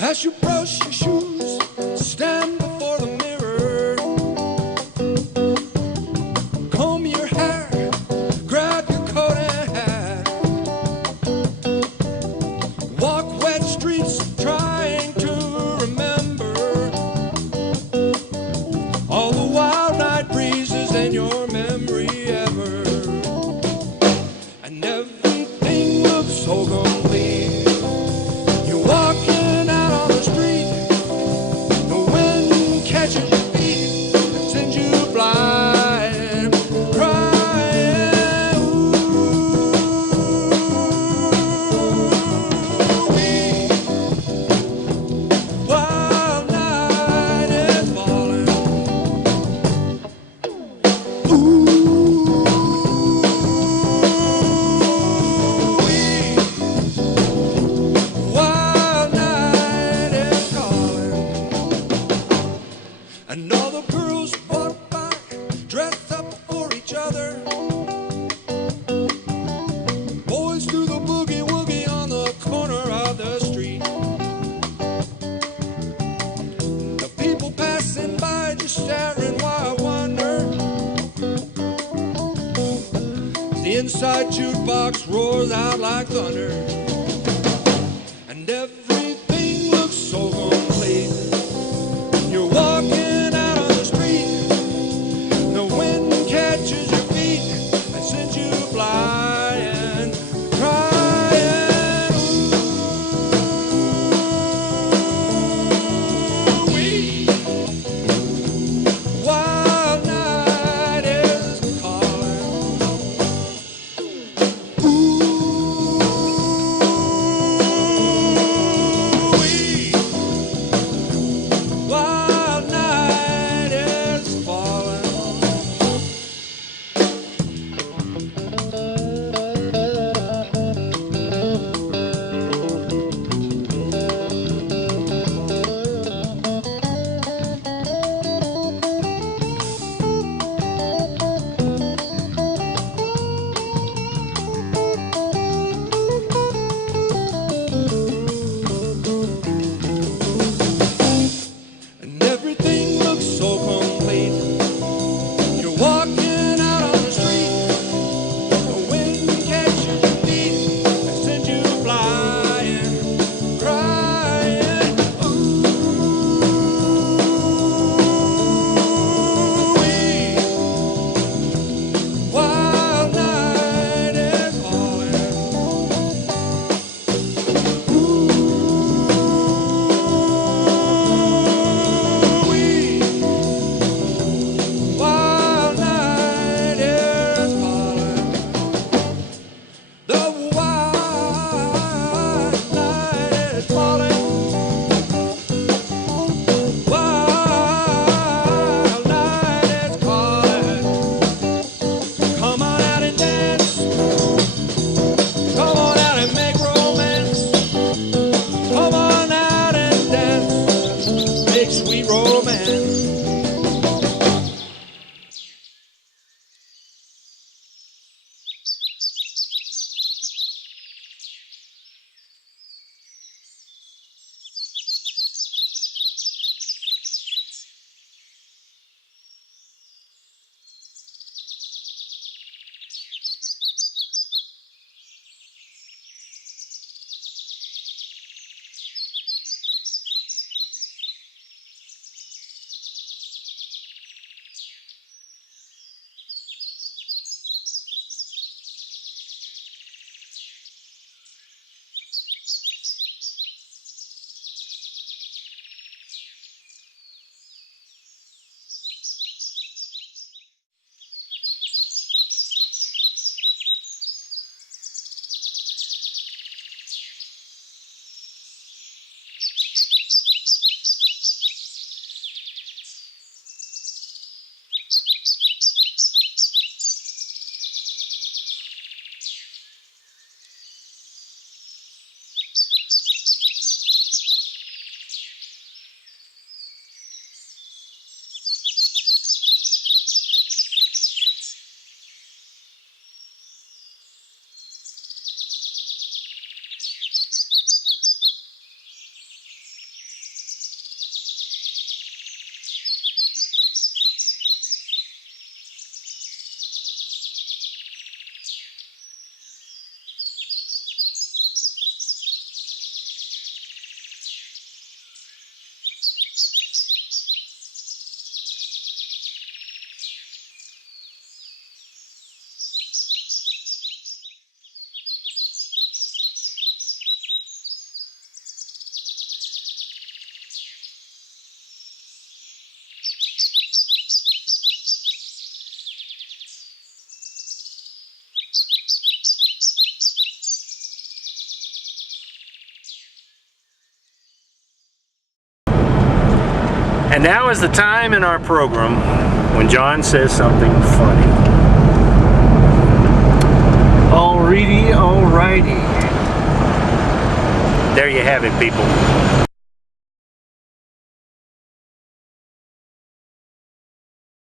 As you brush your shoes, stand before the mirror, comb your hair, grab your coat and hat, walk wet streets trying to remember all the wild night breezes in your memory ever, and everything looks so complete. You're walking out on the street, the wind catches your feet and sends you flying, crying. Ooh-wee. Wild night is falling. Ooh-wee. Wild night is calling. And all the girls walk by, dressed up for each other. Boys do the boogie woogie on the corner of the street. The people passing by just staring while I wonder. The inside jukebox roars out like thunder. And everything looks so complete. You're walking out on the street, the wind catches your feet and sends you flying, crying. Ooh-wee. Wild night is calling. Ooh. And now is the time in our program when John says something funny. Alrighty. There you have it, people.